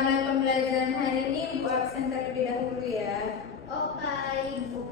mulai pembelajaran hari ini, Ibu absen terlebih dahulu ya. Oke, Ibu.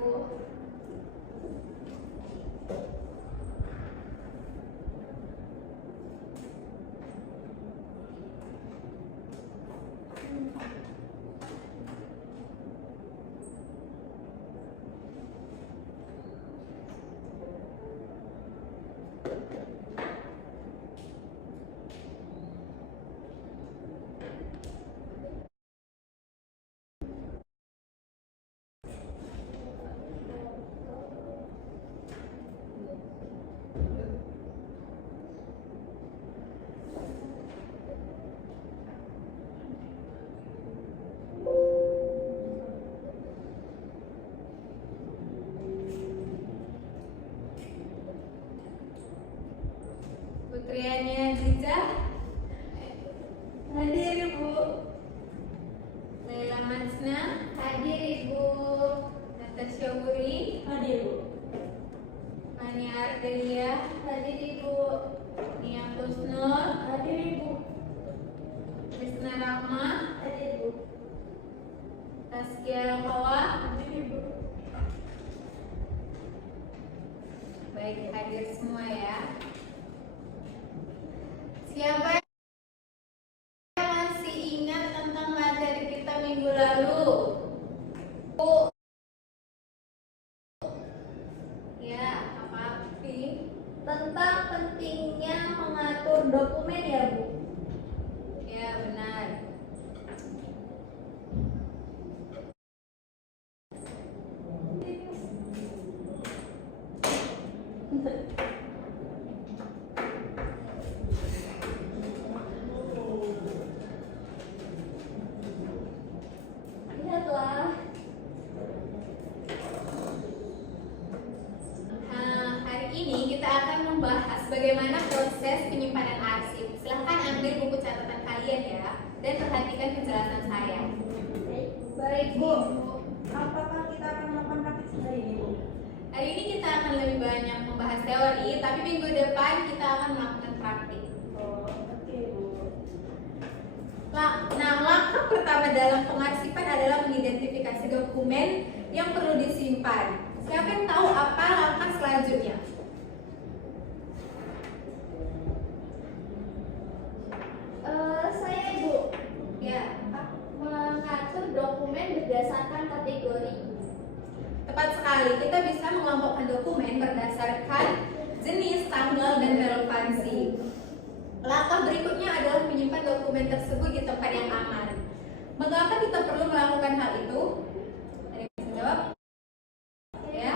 Putrianya Ziza hadir, Ibu. Laila Mansna Hadir, Ibu. Natasha Wuri Hadir, Bu. Mania Ardelia Hadir, Ibu. Nia Kusnul Hadir, Ibu. Krisna Rahma Hadir, Bu. Taskia Kawa. Hadir, Ibu. Baik, hadir semua ya. Siapa yang masih ingat tentang materi kita minggu lalu? Bu. Ya, apa Pi? Tentang pentingnya mengatur dokumen ya, Bu. Ya, benar. Lihatlah. Hari ini kita akan membahas bagaimana proses penyimpanan arsip. Silahkan ambil buku catatan kalian ya, dan perhatikan penjelasan saya. Baik, Bu, Bu. apakah kita akan melakukan praktik hari ini, Bu? Hari ini kita akan lebih banyak membahas teori, tapi minggu depan kita akan melakukan praktik. Oh, oke, Bu. Nah, langkah pertama dalam pengarsipan adalah mengidentifikasi dokumen yang perlu disimpan. Siapa yang tahu apa langkah selanjutnya? Saya, Ibu. Ya, Mengatur dokumen berdasarkan kategori. tepat sekali. Kita bisa mengelompokkan dokumen berdasarkan jenis, tanggal, dan relevansi. Langkah berikutnya adalah menyimpan dokumen tersebut di tempat yang aman. Mengapa kita perlu melakukan hal itu? Ada yang bisa jawab? Ya,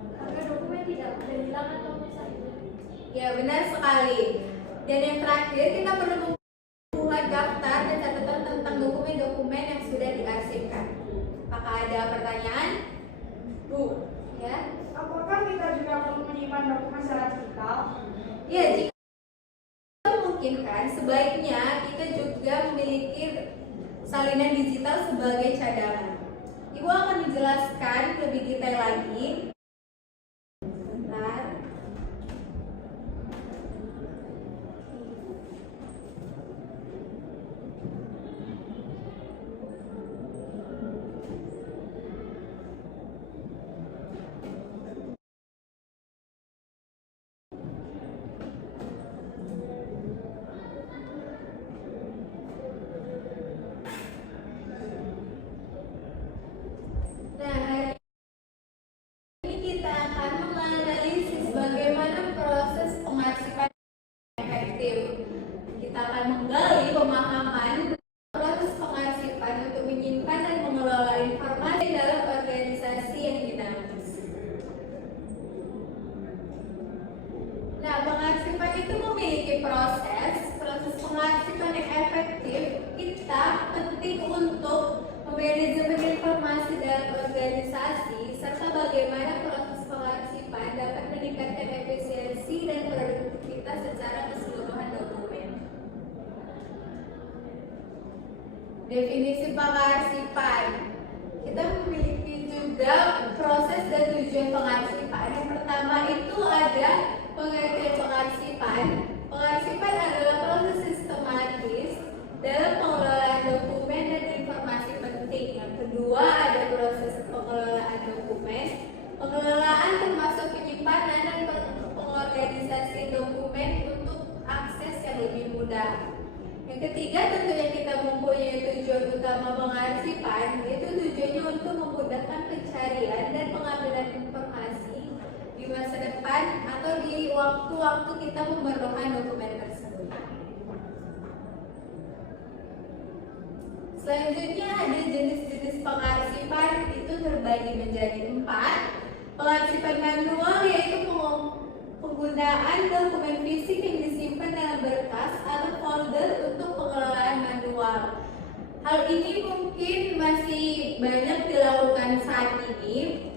Agar dokumen tidak mudah hilang atau rusak. ya benar sekali. Dan yang terakhir, kita perlu membuat daftar dan catatan tentang dokumen-dokumen yang sudah diarsipkan. Apakah ada pertanyaan? Bu, Ya, apakah kita juga perlu menyimpan dokumen secara digital? ya jika memungkinkan, sebaiknya kita juga memiliki salinan digital sebagai cadangan. Ibu akan menjelaskan lebih detail lagi. Bentar. Nah, hari ini kita akan menganalisis bagaimana proses pengarsipan yang efektif. Kita akan menggali pemahaman proses pengarsipan untuk menyimpan dan mengelola informasi dalam organisasi yang dinamis. Nah, pengarsipan itu memiliki proses pengarsipan yang efektif. Kita penting untuk memanajemen informasi dalam organisasi serta bagaimana proses pengarsipan dapat meningkatkan efisiensi dan produktivitas secara keseluruhan dokumen. Definisi pengarsipan. Kita memiliki juga proses dan tujuan pengarsipan. Yang pertama itu ada pengertian pengarsipan. Pengarsipan adalah proses sistematis dalam pengelolaan mudah. Yang ketiga, tentunya kita mempunyai tujuan utama pengarsipan, yaitu tujuannya untuk memudahkan pencarian dan pengambilan informasi di masa depan atau di waktu-waktu kita memerlukan dokumen tersebut. Selanjutnya ada jenis-jenis pengarsipan, itu terbagi menjadi 4. Pengarsipan manual yaitu penggunaan dokumen fisik yang disimpan dalam berkas atau folder untuk pengelolaan manual. Hal ini mungkin masih banyak dilakukan saat ini.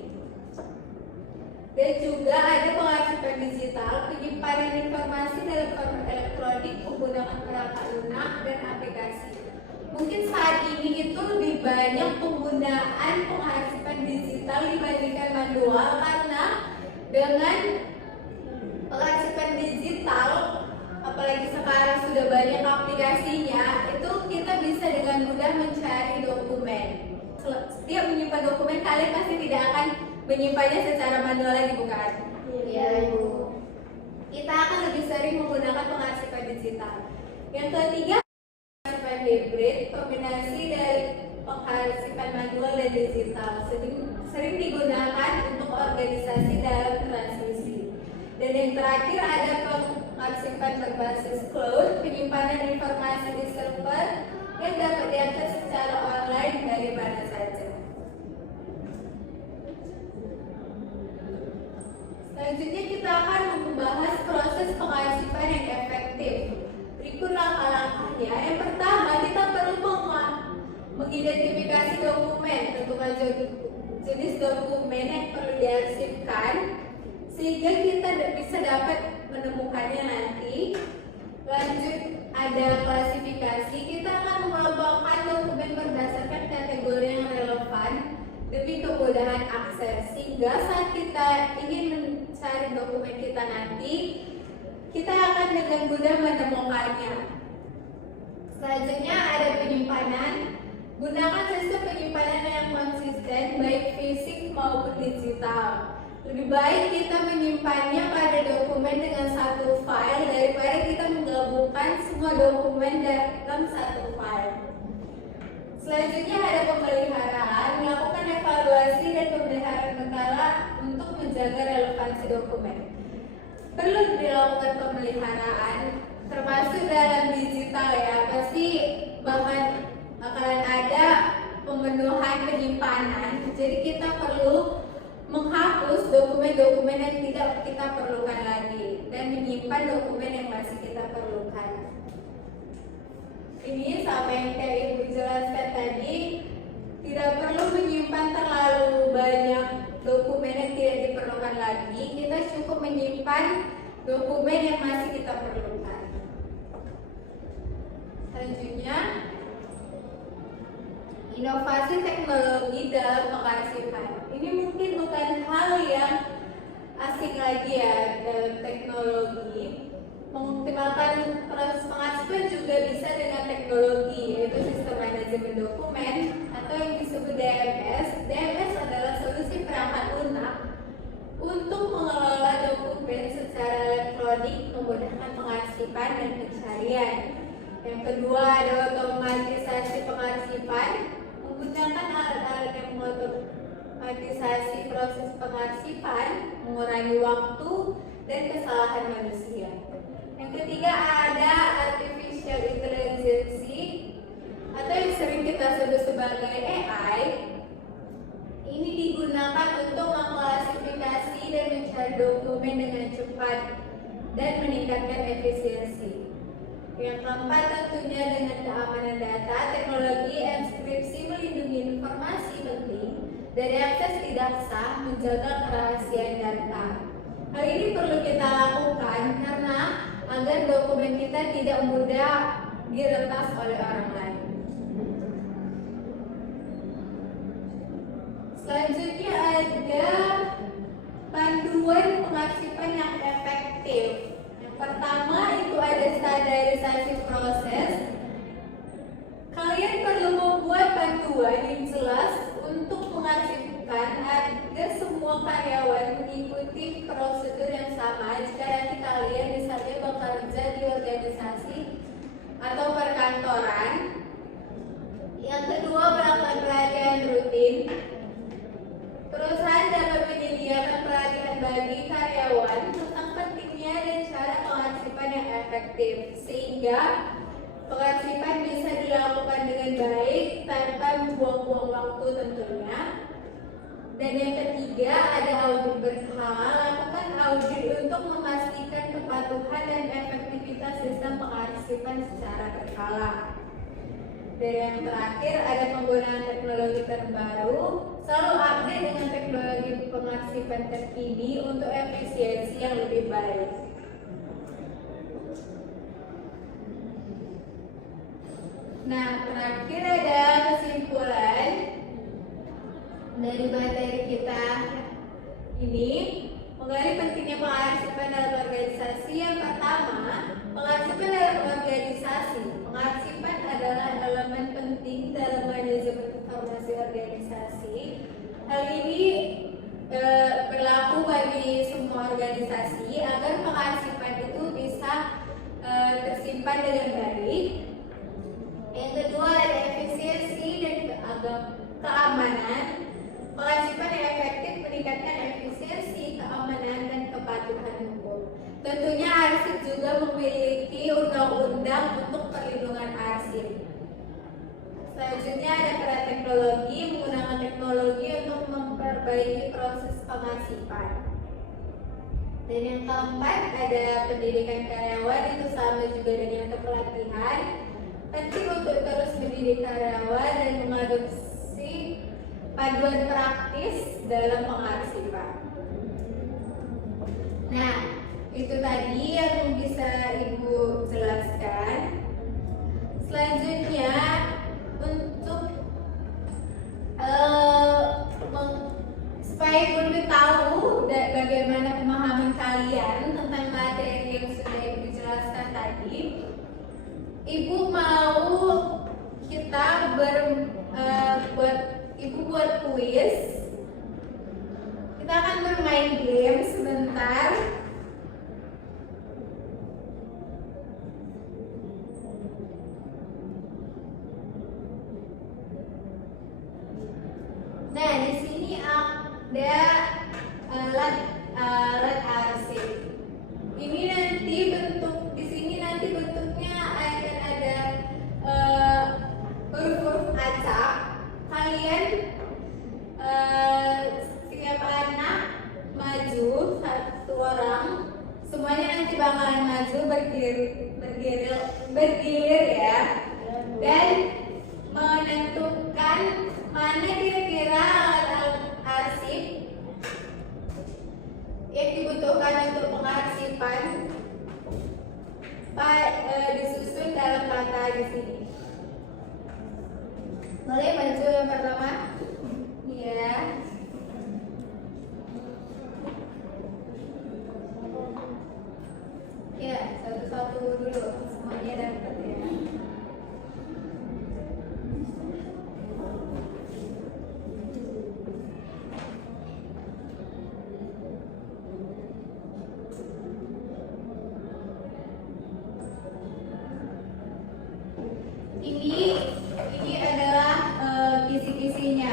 Dan juga ada pengarsipan digital, penyimpanan informasi dalam format elektronik menggunakan perangkat lunak dan aplikasi. Mungkin saat ini itu lebih banyak penggunaan pengarsipan digital dibandingkan manual, karena dengan pengarsipan digital, apalagi sekarang sudah banyak aplikasinya, itu kita bisa dengan mudah mencari dokumen. Setiap menyimpan dokumen, kalian pasti tidak akan menyimpannya secara manual lagi, bukan? Iya, Ibu. Kita akan lebih sering menggunakan pengarsipan digital. Yang ketiga, pengarsipan hybrid, kombinasi dari pengarsipan manual dan digital, sering digunakan untuk organisasi dalam transisi. Dan yang terakhir ada pengarsipan berbasis cloud, penyimpanan informasi di server yang dapat diakses secara online dari mana saja. Selanjutnya kita akan membahas proses pengarsipan yang efektif. Berikut langkah-langkahnya. Yang pertama, kita perlu mengidentifikasi dokumen, tentukan jenis dokumen yang perlu diarsipkan, sehingga kita bisa dapat menemukannya nanti. Lanjut, ada klasifikasi. Kita akan mengelompokkan dokumen berdasarkan kategori yang relevan demi kemudahan akses, sehingga saat kita ingin mencari dokumen kita nanti, kita akan dengan mudah menemukannya. Selanjutnya ada penyimpanan. Gunakan sistem penyimpanan yang konsisten, baik fisik maupun digital. Lebih baik kita menyimpannya pada dokumen dengan satu file daripada kita menggabungkan semua dokumen dalam satu file. Selanjutnya ada pemeliharaan, melakukan evaluasi dan pemeliharaan berkala untuk menjaga relevansi dokumen. Perlu dilakukan pemeliharaan, termasuk dalam digital ya, pasti bahkan akan ada pemenuhan penyimpanan. Jadi kita perlu menghapus dokumen-dokumen yang tidak kita perlukan lagi dan menyimpan dokumen yang masih kita perlukan. Ini sama yang kayak Ibu jelaskan tadi, tidak perlu menyimpan terlalu banyak dokumen yang tidak diperlukan lagi. Kita cukup menyimpan dokumen yang masih kita perlukan. Selanjutnya, inovasi teknologi dalam pengarsipan. Ini mungkin bukan hal yang asing lagi ya dalam teknologi. Mengoptimalkan proses pengarsipan juga bisa dengan teknologi, yaitu sistem manajemen dokumen atau yang disebut DMS. DMS adalah solusi perangkat lunak untuk mengelola dokumen secara elektronik, memudahkan pengarsipan dan pencarian. Yang kedua ada otomatisasi pengarsipan, menggunakan alat-alat yang mengotomatisasi proses pengarsipan, mengurangi waktu dan kesalahan manusia. Yang ketiga ada artificial intelligence atau yang sering kita sebut sebagai AI. Ini digunakan untuk mengklasifikasi dan mencari dokumen dengan cepat dan meningkatkan efisiensi. Yang keempat tentunya dengan keamanan data, teknologi enkripsi melindungi informasi penting dari akses tidak sah, menjaga kerahasiaan data. Hal ini perlu kita lakukan karena agar dokumen kita tidak mudah diretas oleh orang lain. Selanjutnya ada panduan pengarsipan yang efektif. Yang pertama itu ada standarisasi proses. Kalian perlu membuat panduan yang jelas untuk mengarsipkan agar semua karyawan mengikuti prosedur yang sama jika nanti kalian misalnya bekerja di organisasi kantoran. Yang kedua, melakukan pelatihan rutin. Perusahaan dapat menyediakan pelatihan bagi karyawan tentang pentingnya dan cara pengarsipan yang efektif, sehingga pengarsipan bisa dilakukan dengan baik tanpa membuang-buang waktu tentunya. Dan yang ketiga, ada audit berkala. Lakukan audit untuk memastikan kepatuhan dan efektivitas sistem pengarsipan secara berkala. Dan yang terakhir, ada penggunaan teknologi terbaru. Selalu update dengan teknologi pengarsipan terkini untuk efisiensi yang lebih baik. Nah, terakhir ada kesimpulan dari materi kita ini. Menggali pentingnya pengarsipan dalam organisasi. Yang pertama, pengarsipan dalam organisasi. Pengarsipan adalah elemen penting dalam manajemen informasi organisasi. Hal ini berlaku bagi semua organisasi agar pengarsipan itu bisa tersimpan dengan baik. Yang kedua, ada efisiensi dan keamanan. Pengarsipan yang efektif meningkatkan efisiensi, keamanan, dan kepatuhan hukum. Tentunya arsip juga memiliki undang-undang untuk perlindungan arsip. Selanjutnya ada peran teknologi, menggunakan teknologi untuk memperbaiki proses pengarsipan. Dan yang keempat, ada pendidikan karyawan, itu sama juga dengan kepelatihan. Penting untuk terus mendidik karyawan dan mengadopsi panduan praktis dalam pengarsipan. Nah, itu tadi yang bisa Ibu jelaskan. Selanjutnya, untuk supaya Ibu lebih tahu bagaimana pemahaman kalian tentang materi yang sudah Ibu jelaskan tadi, Ibu mau kita buat kuis. Kita akan bermain game sebentar. Nah, di sini ada alat arsip. Ini nanti di sini nanti bentuknya akan ada huruf-huruf acak. Kalian setiap anak maju satu orang, semuanya nanti bakalan maju bergilir ya, dan menentukan mana kira-kira alat arsip yang dibutuhkan untuk pengarsipan disusun dalam kata di sini. Boleh maju yang pertama? Iya. Ya, satu-satu dulu. Semuanya dapat ya. Ini adalah kisi-kisinya.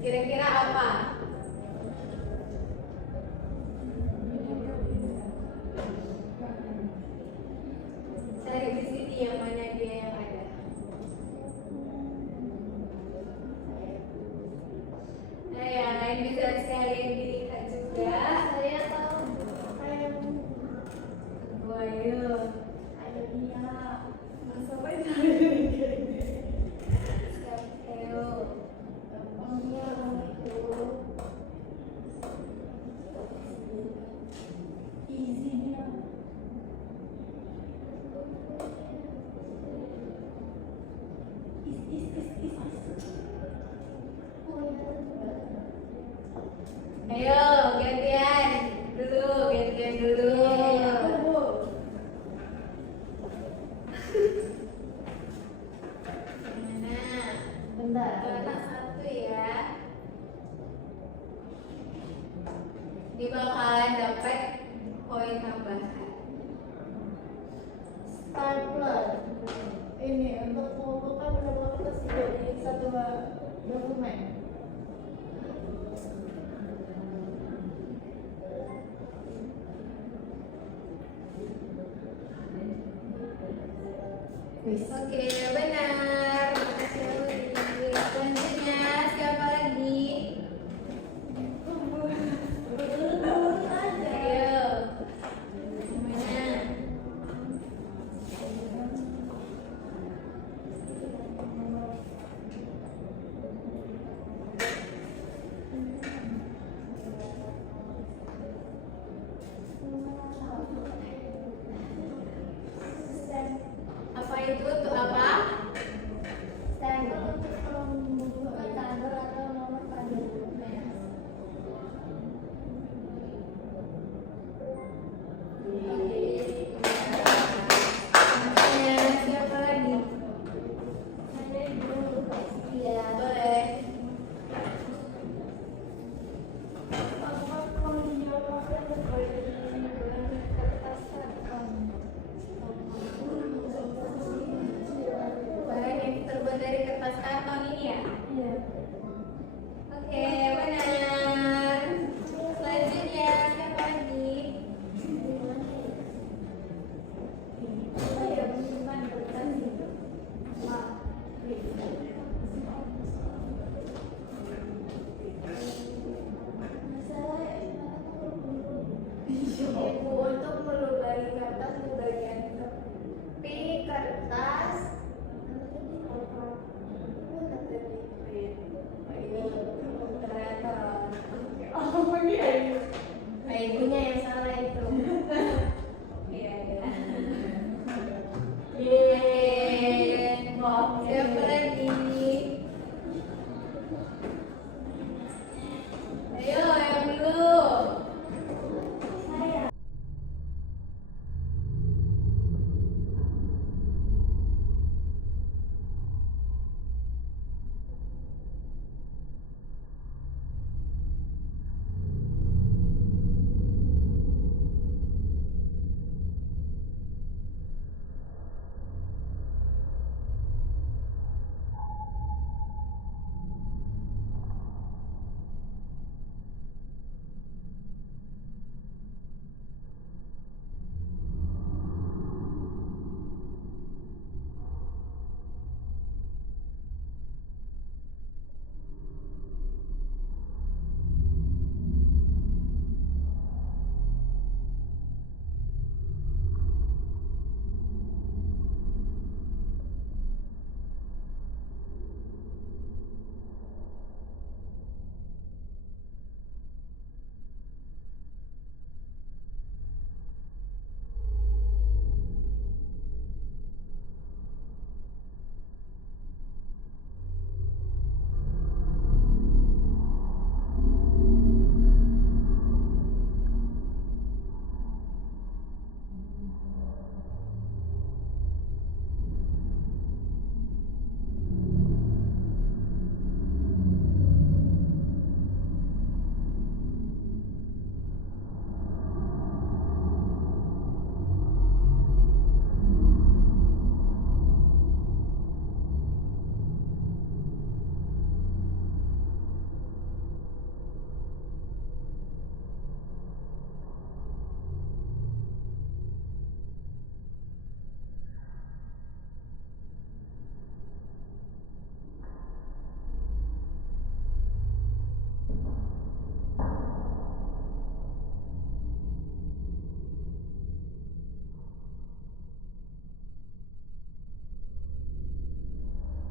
Kira-kira apa? Cari di sini yang mana dia yang ada. Nah, yang lain bisa sekalian dilihat juga. Saya tahu saya Ayo. ada dia. Sampai Ayo. Gampangnya itu easy dia. Ayo, gantian dulu. Mana? Bentar. Anak satu ya. Dia bakalan dapat poin tambahan. Stapler. Ini dua dokumen. Oke, benar. Makasih ya, Budi. Selanjutnya siapa lagi? Ayo. Semuanya. Apa itu? Untuk apa? Stand untuk membuka tanda atau nomor pada dokumen. Selanjutnya siapa lagi? Ada dulu. Iya. Boleh. Bahan yang terbuat dari kertas karton ini ya? Iya. Oke, benar. Selanjutnya siapa lagi? Saya menyimpan kertas itu. Ibu untuk melubangi kertas di bagian tepi kertas. Oh iya. Nah, ibunya yang salah itu. Iya, iya. Yeay. Siapa lagi? Ayo, yang dulu. Saya.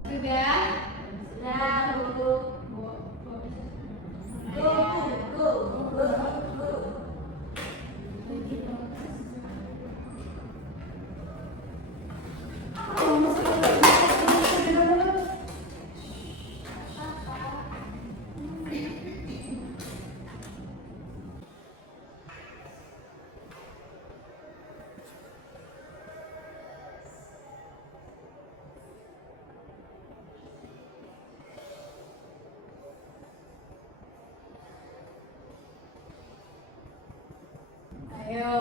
Sudah? Sudah, Bu. Ayo.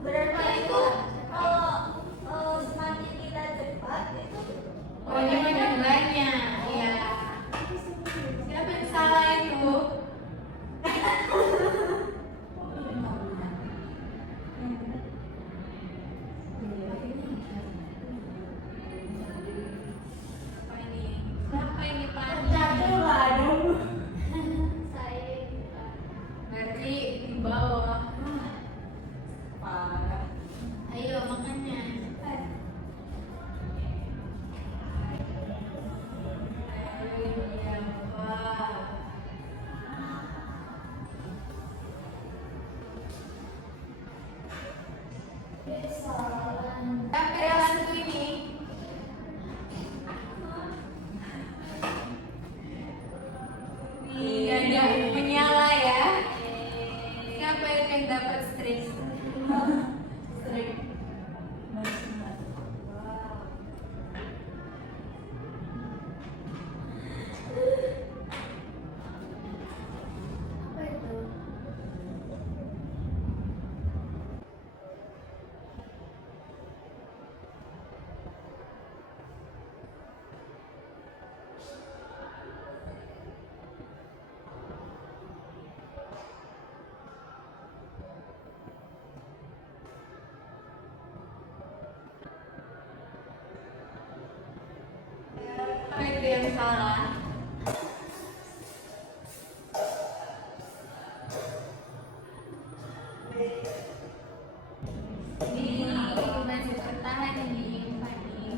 Berarti itu kalau semakin kita cepat itu Pokoknya makin banyak. Iya. Siapa yang salah itu? Apa ini? Siapa ini panik? saya Berarti di bawah. Parah. Ayo makannya. Ayo iya, Pak. Siapa yang satu ini? Iya, ada menyala ya. Siapa yang dapat string? String. apa itu? Apa itu yang salah? Ini masih bertahan ini Fani.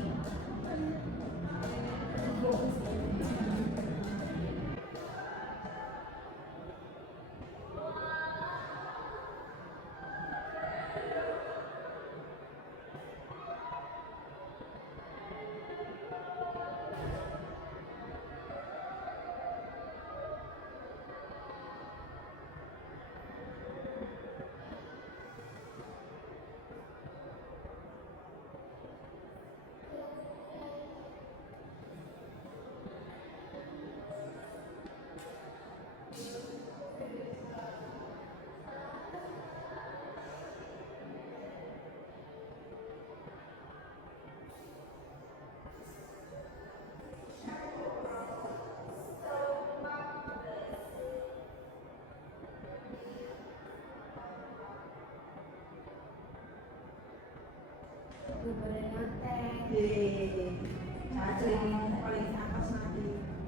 Gue boleh nyontek.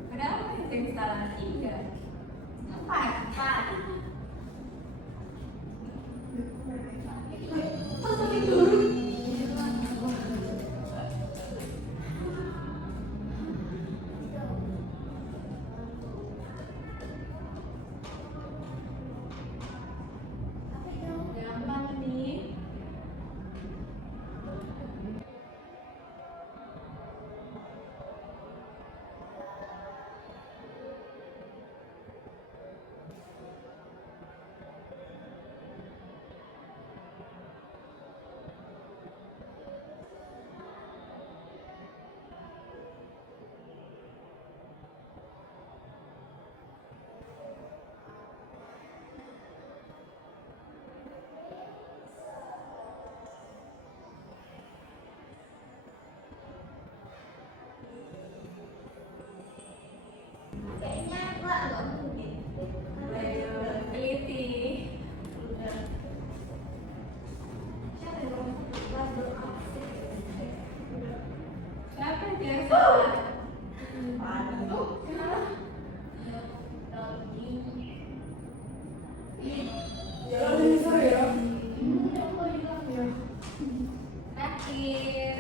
Kenapa itu yang salah? Tiga. Empat. Apa itu? Gampang nih. Kayaknya gua agak mungkin. Ayo, teliti. Siapa yang double absen? Siapa yang salah? Terakhir.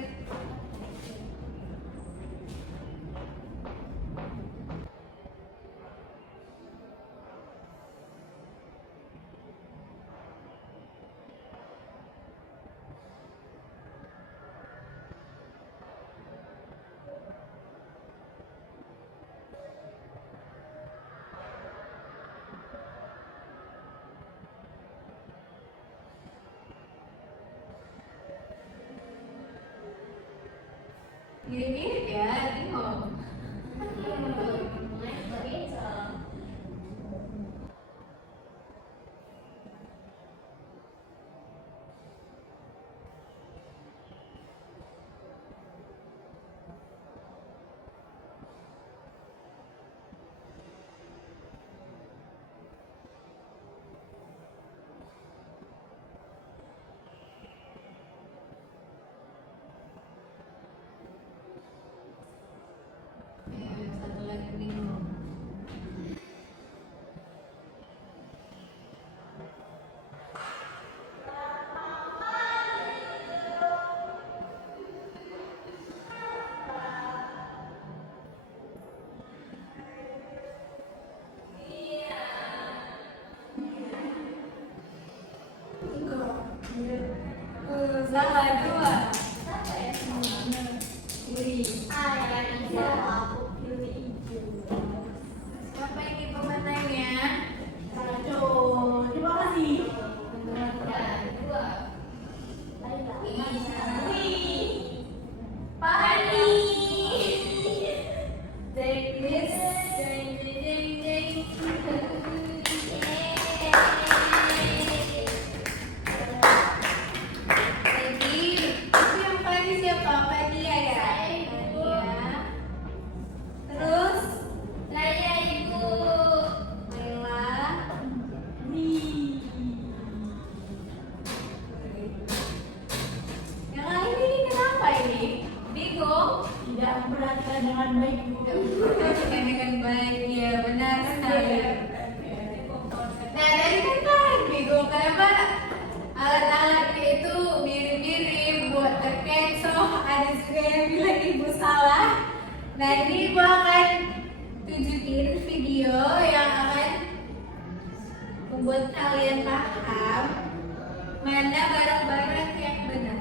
Mirip-mirip ya, bingung. dengan baik. Memperhatikan dengan baik, ya benar sekali. Nah dari kan Pak Bigo, kenapa alat-alatnya itu mirip-mirip buat terkecoh, ada juga yang bilang ibu salah. Nah ini ibu akan tunjukin video yang akan membuat kalian paham mana barang-barang yang benar.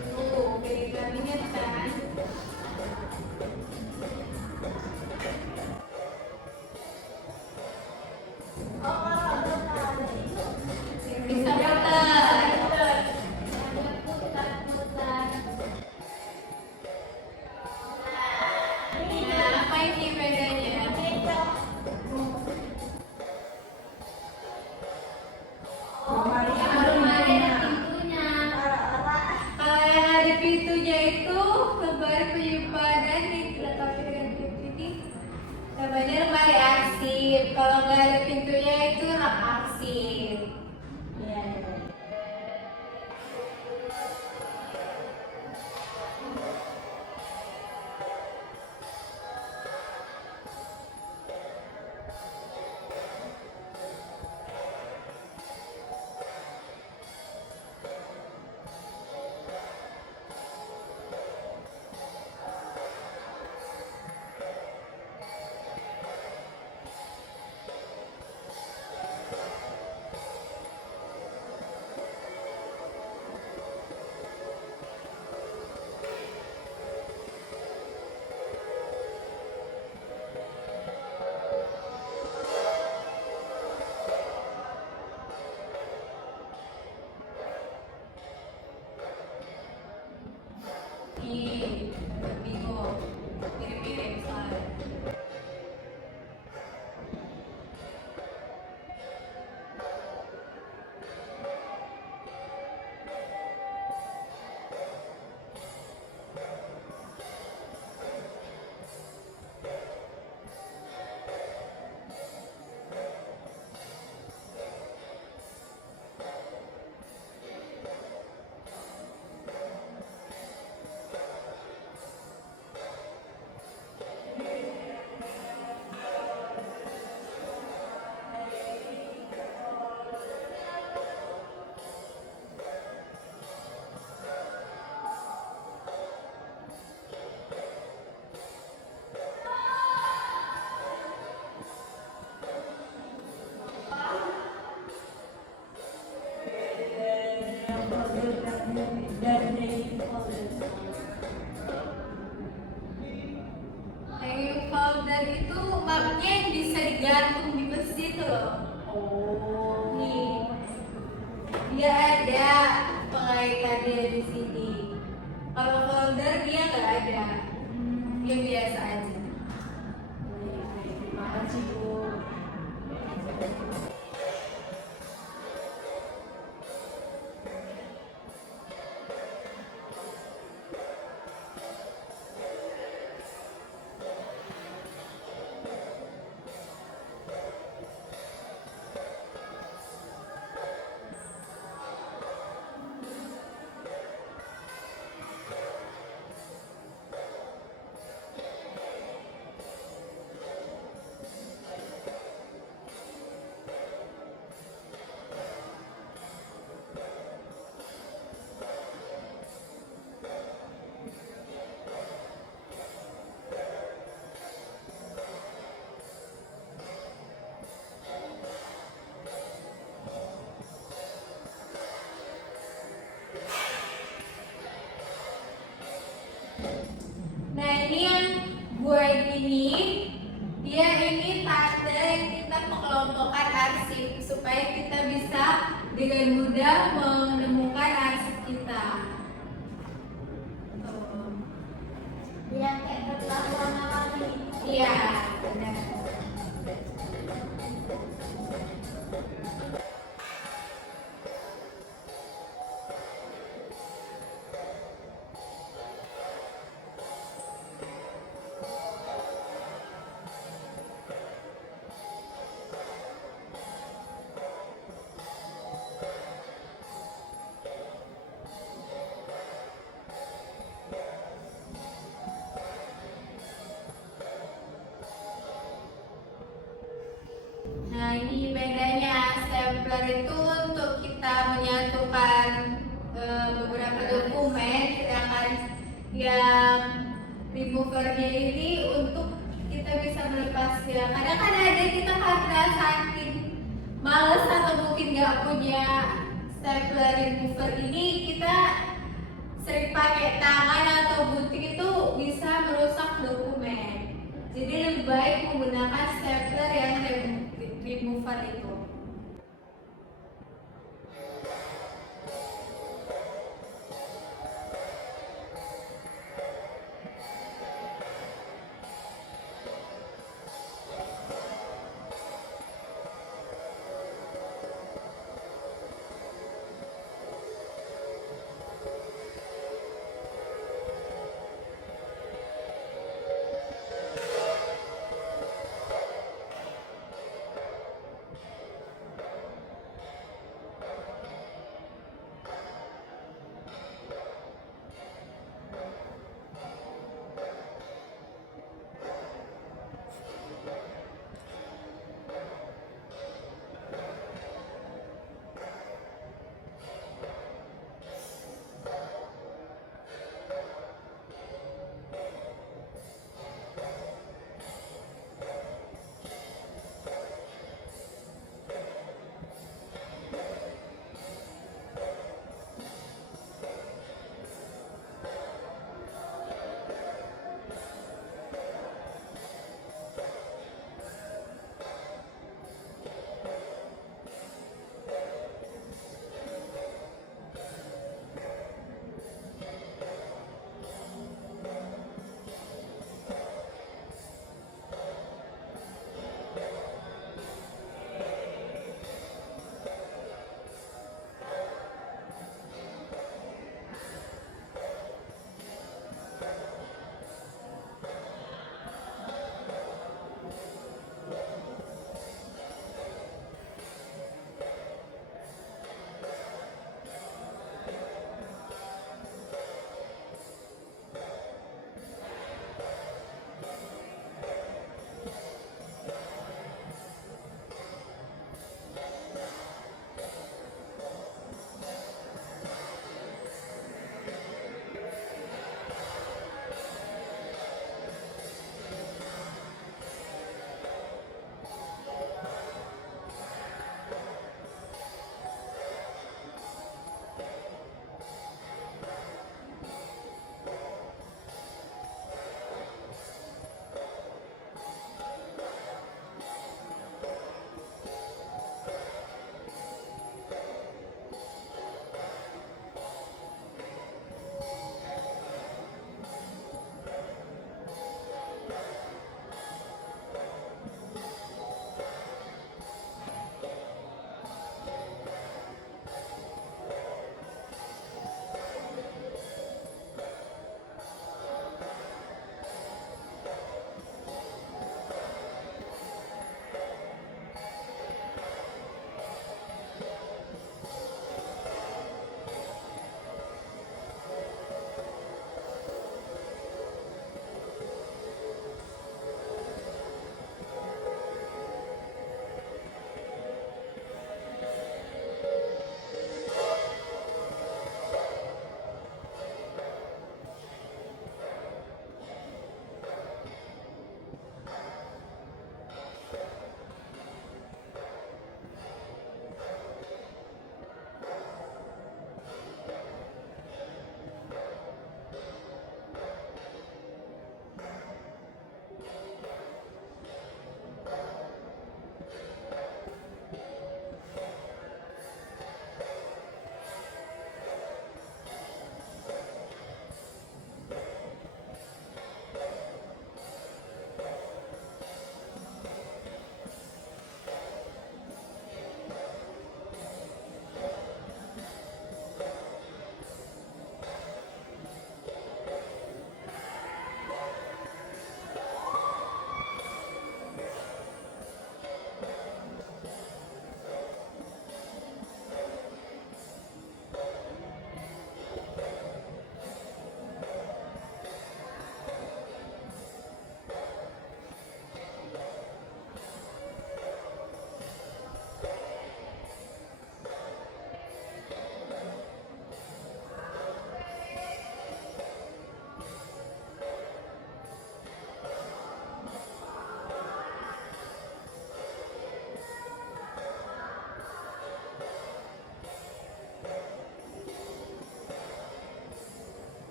Tuh, dari kabinet kan. Bisa putar. Nah, apa ini bedanya? Almari ada pintunya. Kalau yang ada pintunya itu lebar penyimpanan dilengkapi dengan pintu ini namanya lemari arsip. Kalau nggak ada pintunya itu rak arsip. Bingung, mirip-mirip soalnya. Hanging folder itu mapnya yang bisa digantung di masjid loh. Nih, dia ada pengaitannya di sini. Kalau folder dia nggak ada, dia biasa aja. Terima kasih Bu. mengelompokkan arsip supaya kita bisa dengan mudah menemukan arsip kita. Yang kayak kertas warna-warni. Iya, benar. Nah, ini bedanya. Stapler itu untuk kita menyatukan beberapa dokumen, sedangkan yang removernya ini untuk kita bisa melepasnya. Kadang-kadang ada kita karena saking males atau mungkin nggak punya stapler remover ini, kita sering pakai tangan atau gunting, itu bisa merusak dokumen. Jadi lebih baik menggunakan stapler yang remover itu.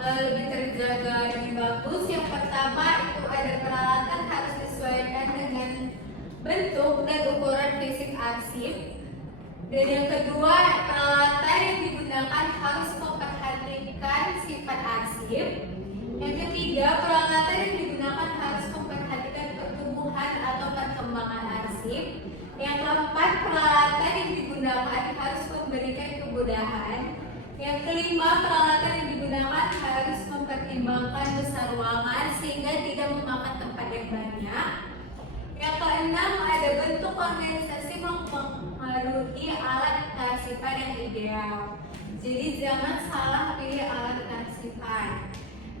lebih terjaga lebih bagus. Yang pertama itu ada peralatan harus disesuaikan dengan bentuk dan ukuran fisik arsip. Dan yang kedua, peralatan yang digunakan harus memperhatikan sifat arsip. Yang ketiga, peralatan yang digunakan harus memperhatikan pertumbuhan atau perkembangan arsip. Yang keempat, peralatan yang digunakan harus memberikan kemudahan. Yang kelima, peralatan yang digunakan harus mempertimbangkan besar ruangan sehingga tidak memakan tempat yang banyak. Yang keenam, ada bentuk organisasi mempengaruhi alat kearsipan yang ideal. Jadi jangan salah pilih alat kearsipan.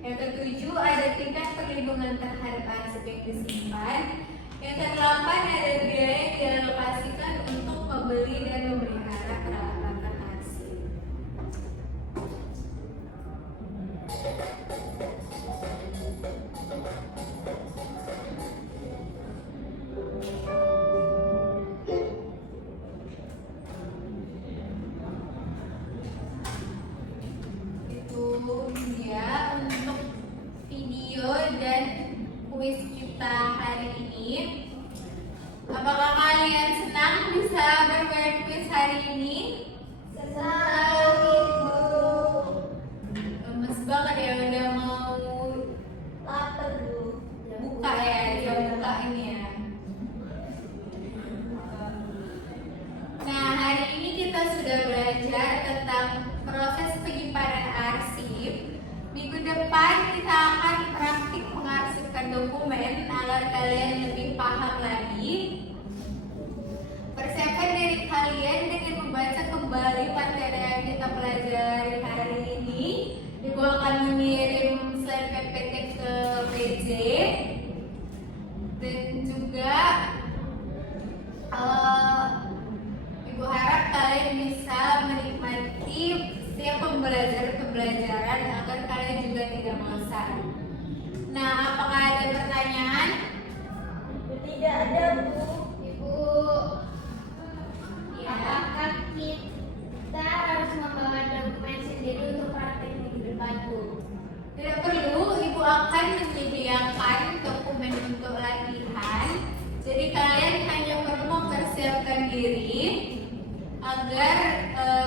Yang ketujuh, ada tingkat perlindungan terhadap arsip yang disimpan. Yang kedelapan, ada biaya yang dialokasikan untuk membeli dan memelihara peralatan arsip. Itu dia untuk video dan kuis kita hari ini. Apakah kalian senang bisa bermain kuis hari ini? Senang, Ibu. Lemes banget ya, udah mau Lapar, Bu. buka ya, jam buka ini ya. Nah, hari ini kita sudah belajar tentang proses penyimpanan arsip. Minggu depan kita akan praktik mengarsipkan dokumen agar kalian lebih paham lagi. Persiapkan diri kalian dengan membaca kembali materi yang kita pelajari hari ini. Ibu akan mengirim slide PPT ke PJ dan juga Ibu harap kalian bisa menikmati setiap pembelajaran agar kalian juga tidak bosan. Nah, apakah ada pertanyaan? Tidak ada, Bu. Ibu, ya. Apakah kita harus membawa dokumen sendiri untuk praktek minggu depan, Bu? Tidak perlu, Ibu akan menyediakan dokumen untuk latihan. Jadi kalian hanya perlu mempersiapkan diri agar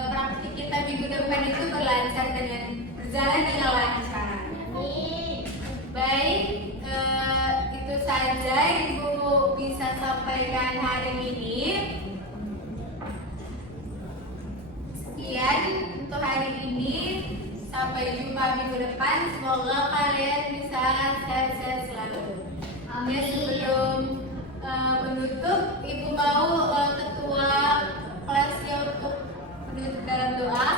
praktik kita minggu depan itu berjalan dengan lancar. Baik, itu saja Ibu bisa sampaikan hari ini. Sekian untuk hari ini. Sampai jumpa minggu depan. Semoga kalian bisa sehat-sehat selalu. Amin. Sebelum menutup, Ibu mau ketua kelasnya untuk menutup dalam doa.